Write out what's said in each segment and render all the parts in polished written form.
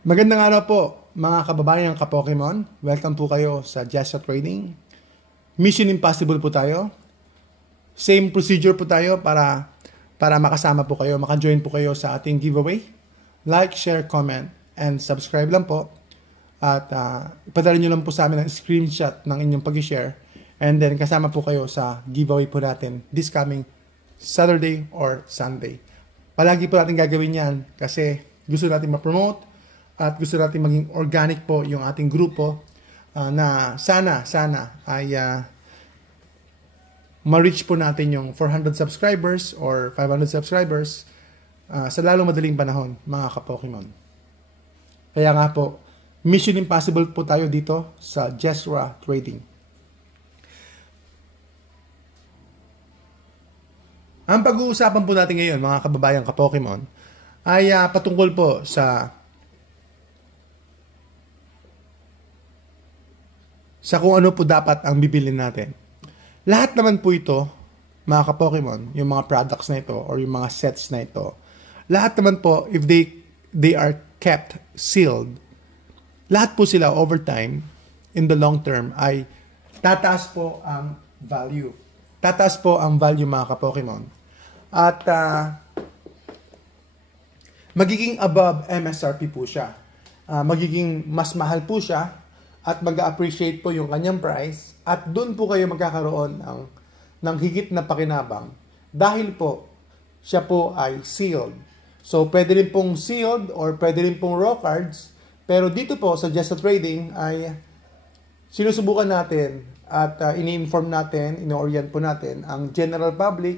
Magandang araw po mga kababayang ka-Pokemon. Welcome po kayo sa Jessa Trading. Mission Impossible po tayo. Same procedure po tayo para makasama po kayo, maka-join po kayo sa ating giveaway. Like, share, comment, and subscribe lang po. At ipadala nyo lang po sa amin ang screenshot ng inyong pag-share. And then kasama po kayo sa giveaway po natin this coming Saturday or Sunday. Palagi po natin gagawin yan kasi gusto natin ma-promote at gusto natin maging organic po yung ating grupo na sana ay ma-reach po natin yung 400 subscribers or 500 subscribers sa lalong madaling panahon, mga ka-Pokemon. Kaya nga po, Mission Impossible po tayo dito sa Jessa Trading. Ang pag-uusapan po natin ngayon, mga kababayang ka-Pokemon, ay patungkol po sa kung ano po dapat ang bibilin natin. Lahat naman po ito, mga ka-Pokemon, yung mga products na ito or yung mga sets na ito, lahat naman po, if they are kept sealed, lahat po sila over time, in the long term, ay tataas po ang value. Tataas po ang value, mga ka-Pokemon. At magiging above MSRP po siya. Magiging mas mahal po siya at mag-appreciate po yung kanyang price at doon po kayo magkakaroon ng higit na pakinabang dahil po siya po ay sealed. So, pwede rin pong sealed or pwede rin pong raw cards, pero dito po sa Jessa Trading ay sinusubukan natin at ini-inform natin, ino-orient po natin ang general public,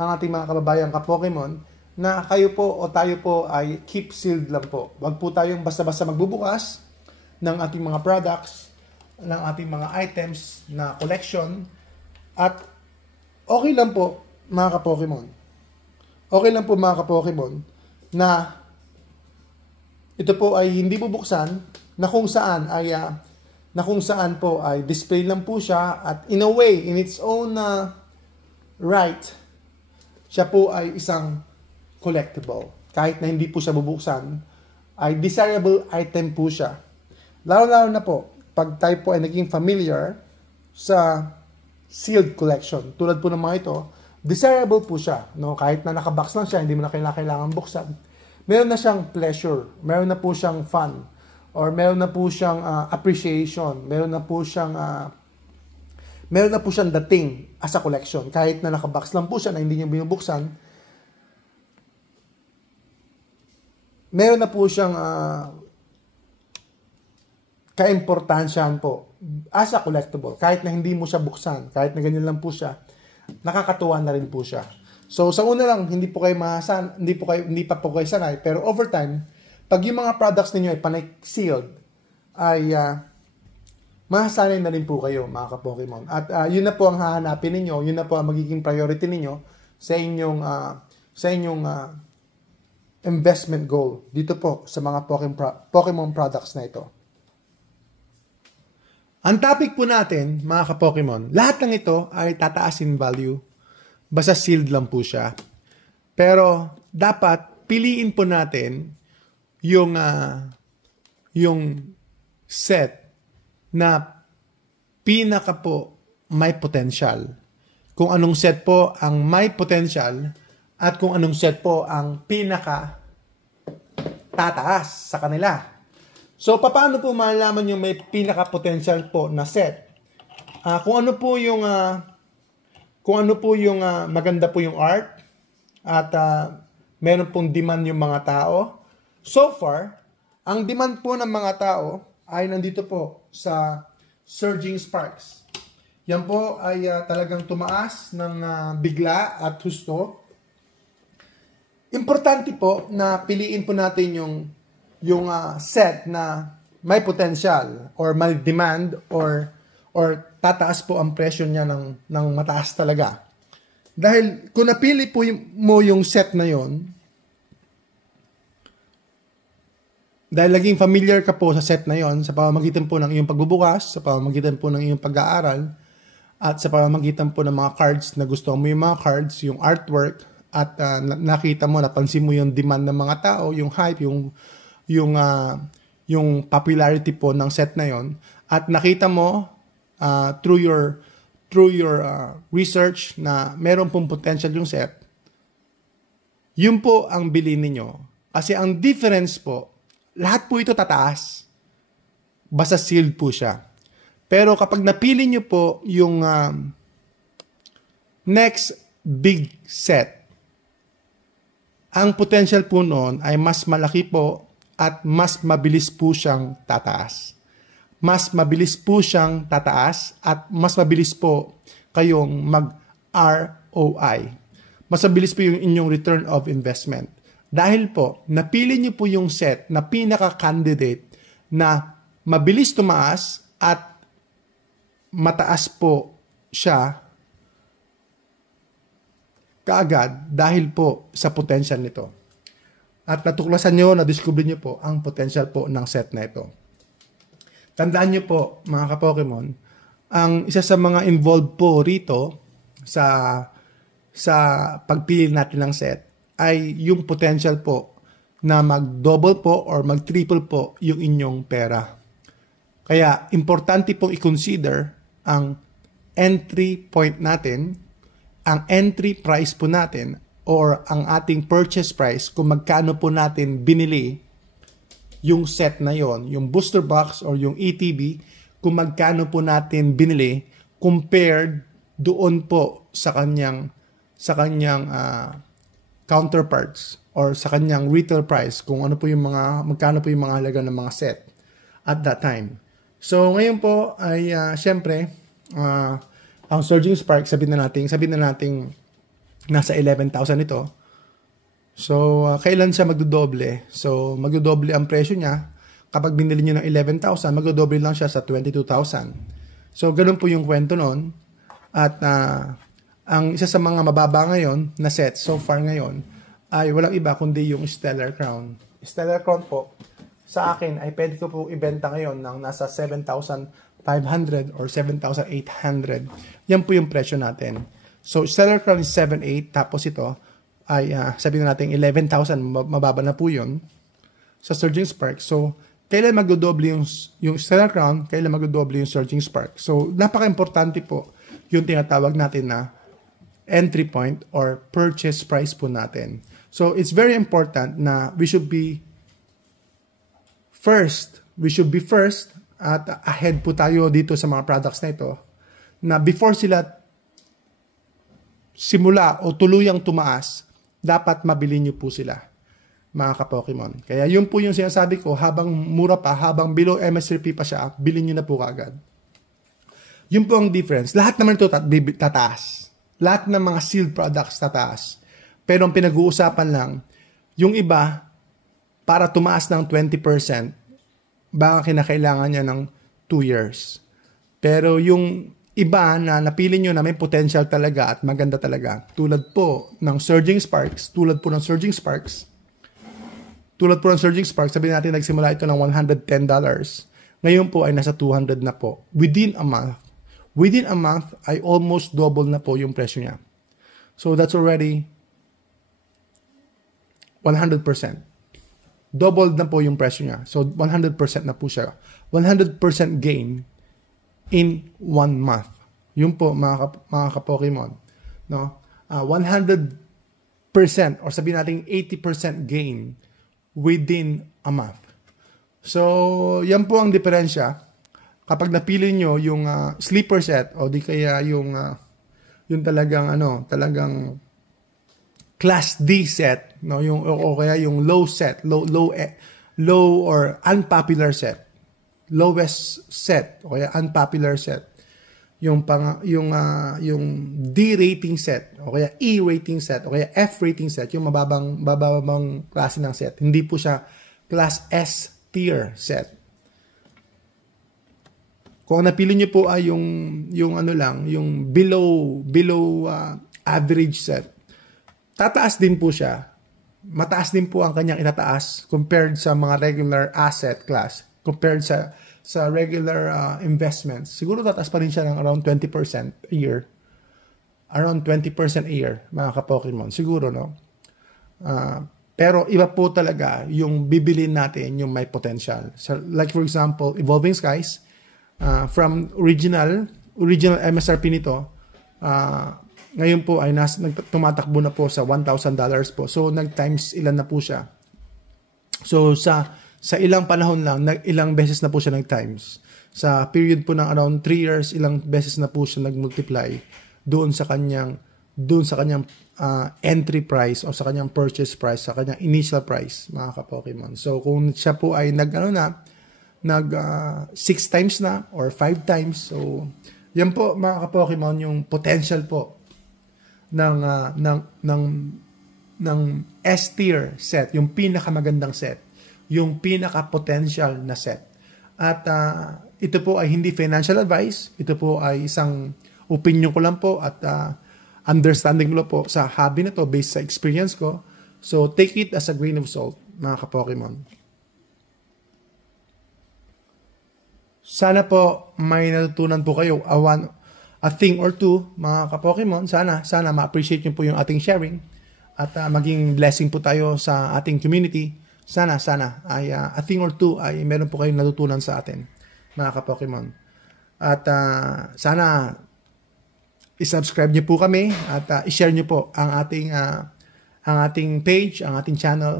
ang ating mga kababayang ka-Pokemon, na kayo po o tayo po ay keep sealed lang po. Wag po tayong basta-basta magbubukas ng ating mga products, ng ating mga items na collection, at okay lang po mga ka-Pokemon. Okay lang po mga ka-Pokemon na ito po ay hindi bubuksan, na kung saan po ay display lang po siya at in a way, in its own right, siya po ay isang collectible. Kahit na hindi po siya bubuksan, ay desirable item po siya. Lalo-lalo na po, pag tayo po ay naging familiar sa sealed collection, tulad po ng mga ito, desirable po siya. No? Kahit na nakabox lang siya, hindi mo na kailangan buksan. Meron na siyang pleasure, meron na po siyang fun, or meron na po siyang appreciation, meron na po siyang dating as a collection. Kahit na nakabox lang po siya na hindi niya binubuksan, meron na po siyang kaimportansyahan po as a collectible. Kahit na hindi mo siya buksan, kahit na ganyan lang po siya, nakakatuwa na rin po siya. So sa una lang, hindi pa po kayo sanay, pero over time, pag yung mga products ninyo ay panay sealed, ay masasanay na rin po kayo, mga ka-Pokemon. At yun na po ang hahanapin ninyo, yun na po ang magiging priority ninyo sa inyong investment goal dito po sa mga Pokemon products na ito. Ang topic po natin, mga ka-Pokemon, lahat ng ito ay tataas in value. Basta sealed lang po siya. Pero dapat piliin po natin yung set na pinaka po may potential. Kung anong set po ang may potential at kung anong set po ang pinaka tataas sa kanila. So, paano po malalaman yung may pinaka-potential po na set? Kung ano po yung maganda po yung art at meron pong demand yung mga tao. So far, ang demand po ng mga tao ay nandito po sa Surging Sparks. Yan po ay talagang tumaas ng bigla at husto. Importante po na piliin po natin yung set na may potential or may demand or tataas po ang presyo niya ng mataas talaga. Dahil kung napili po mo yung set na yon, dahil laging familiar ka po sa set na yon, sa pamamagitan po ng iyong pagbubukas, sa pamamagitan po ng iyong pag-aaral, at sa pamamagitan po ng mga cards na gusto mo yung mga cards, yung artwork, at nakita mo, napansin mo yung demand ng mga tao, yung hype, yung yung popularity po ng set na yon at nakita mo through your research na meron pong potential yung set, yun po ang bilhin ninyo. Kasi ang difference po, lahat po ito tataas. Basta sealed po siya. Pero kapag napili nyo po yung next big set, ang potential po noon ay mas malaki po at mas mabilis po siyang tataas. Mas mabilis po siyang tataas at mas mabilis po kayong mag-ROI. Mas mabilis po yung inyong return of investment. Dahil po, napili niyo po yung set na pinaka-candidate na mabilis tumaas at mataas po siya kaagad dahil po sa potential nito. At natuklasan nyo, na-discover nyo po ang potential po ng set na ito. Tandaan nyo po, mga ka-Pokemon, ang isa sa mga involved po rito sa pagpili natin ng set ay yung potential po na mag-double po or mag-triple po yung inyong pera. Kaya, importante pong i-consider ang entry point natin, ang entry price po natin, or ang ating purchase price kung magkano po natin binili yung set na yon, yung booster box or yung ETB, kung magkano po natin binili compared doon po sa kanyang counterparts or sa kanyang retail price, kung ano po yung magkano po yung mga halaga ng mga set at that time. So ngayon po ay syempre ang Surging Spark, sabihin na natin nasa 11,000 ito. So, kailan siya magdodoble? So, magdodoble ang presyo niya. Kapag binili niyo ng 11,000, magdodoble lang siya sa 22,000. So, ganun po yung kwento nun. At ang isa sa mga mababa ngayon na set so far ngayon ay walang iba kundi yung Stellar Crown. Stellar Crown po, sa akin ay pwede ko po ibenta ngayon ng nasa 7,500 or 7,800. Yan po yung presyo natin. So, Stellar Crown is 7,800, tapos ito ay sabihin natin 11,000, mababa na po yun sa Surging Spark. So, kailan magdodoble yung Stellar Crown, kailan magdodoble yung Surging Spark. So, napaka-importante po yung tinatawag natin na entry point or purchase price po natin. So, it's very important na we should be first at ahead po tayo dito sa mga products na ito na before sila simula o tuluyang tumaas, dapat mabili nyo po sila, mga ka-Pokemon. Kaya yun po yung sinasabi ko, habang mura pa, habang below MSRP pa siya, bilhin nyo na po kaagad. Yun po ang difference. Lahat naman ito tataas. Lahat ng mga sealed products tataas. Pero ang pinag-uusapan lang, yung iba, para tumaas ng 20%, baka kinakailangan niya ng 2 years. Pero yung iba na napili nyo na may potential talaga at maganda talaga, tulad po ng Surging Sparks, sabihin natin nagsimula ito ng $110. Ngayon po ay nasa $200 na po. Within a month, ay almost double na po yung presyo niya. So that's already 100%. Doubled na po yung presyo niya. So 100% na po siya. 100% gain in 1 month. Yun po mga ka-Pokemon. No? 100% or sabihin natin 80% gain within a month. So, yan po ang diferensya. Kapag napili nyo yung sleeper set o di kaya yung talagang class D set, no, yung o kaya yung low set, low or unpopular set. Lowest set o kaya unpopular set, yung D rating set o kaya E rating set o kaya F rating set, yung mababang klase ng set. Hindi po siya class S tier set. Kung napili niyo po ay yung below average set, tataas din po siya. Mataas din po ang kanyang itataas compared sa mga regular asset class. Compared sa regular investments, siguro tataas pa rin siya ng around 20% a year. Around 20% a year, mga ka-Pokemon. Siguro, no? Pero iba po talaga yung bibilin natin yung may potential. So, like for example, Evolving Skies, from original MSRP nito, ngayon po ay tumatakbo na po sa $1,000 po. So, nag-times ilan na po siya. So, sa ilang panahon lang, ilang beses na po siya nag-times. Sa period po ng around 3 years, ilang beses na po siya nag-multiply doon sa kanyang entry price o sa kanyang purchase price, sa kanyang initial price, mga ka-Pokemon. So, kung siya po ay nag 6 times na or 5 times, so, yan po, mga ka-Pokemon, yung potential po ng S-tier set, yung pinakamagandang set, yung pinaka-potential na set. At ito po ay hindi financial advice, ito po ay isang opinion ko lang po at understanding ko po sa hobby na to based sa experience ko. So, take it as a grain of salt, mga ka-Pokemon. Sana po may natutunan po kayo a thing or two, mga ka-Pokemon. Sana ma-appreciate nyo po yung ating sharing at maging blessing po tayo sa ating community. Sana ay a thing or two ay meron po kayong natutunan sa atin, mga ka-Pokemon. At sana i-subscribe niyo po kami at i-share niyo po ang ating page, ang ating channel.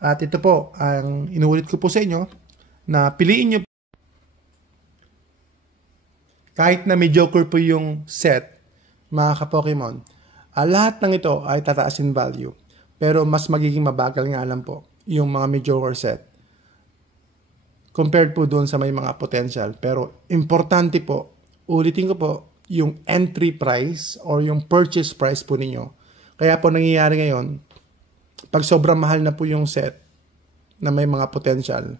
At ito po, ang inuulit ko po sa inyo na piliin niyo kahit na mediocre po yung set, mga ka-Pokemon, lahat ng ito ay tataasin value. Pero mas magiging mabagal nga lang po yung mga mediocre set compared po doon sa may mga potential. Pero importante po, ulitin ko po, yung entry price or yung purchase price po ninyo. Kaya po nangyayari ngayon, pag sobrang mahal na po yung set na may mga potential,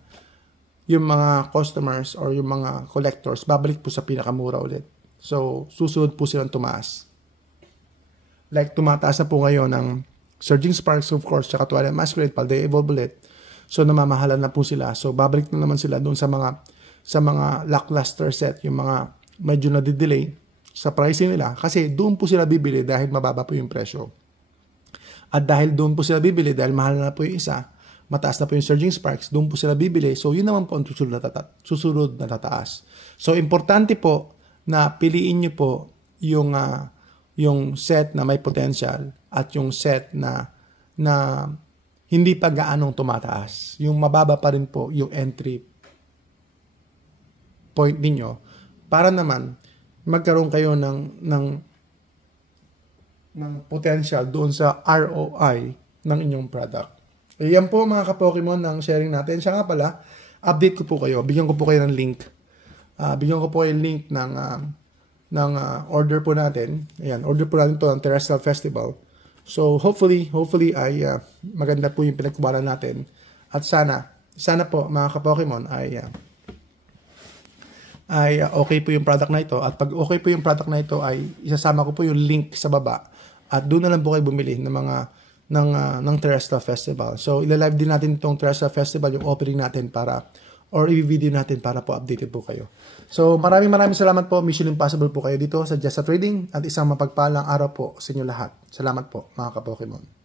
yung mga customers or yung mga collectors, babalik po sa pinakamura ulit. So, susunod po silang tumaas. Like, tumataas na po ngayon ng Surging Sparks, of course, tsaka Twilight Masquerade, Paldea Evolve ulit. So, namamahalan na po sila. So, babalik na naman sila doon sa mga lackluster set, yung mga medyo na-delay sa pricing nila. Kasi doon po sila bibili dahil mababa po yung presyo. At dahil doon po sila bibili, dahil mahal na po yung isa, mataas na po yung Surging Sparks, doon po sila bibili. So, yun naman po ang susunod na tataas. So, importante po na piliin nyo po yung set na may potential at yung set na hindi pa gaanong tumataas. Yung mababa pa rin po yung entry point ninyo para naman magkaroon kayo ng potential doon sa ROI ng inyong product. Yan po mga ka-Pokemon ng sharing natin. Siya nga pala, update ko po kayo. Bigyan ko po kayo ng link. Bigyan ko po kayo ng link ng order po natin. Ayan, order po natin ito ng Terrestrial Festival. So, hopefully ay maganda po yung pinagkubalan natin. At sana po mga ka-Pokemon ay okay po yung product na ito. At pag okay po yung product na ito ay isasama ko po yung link sa baba. At doon na lang po kayo bumili ng Terrestrial Festival. So, ilalive din natin itong Terrestrial Festival, yung opening natin or i-video natin para po updated po kayo. So, maraming salamat po. Mission Impossible po kayo dito sa Just Trading at isang mapagpalang araw po sa inyo lahat. Salamat po, mga ka-Pokemon.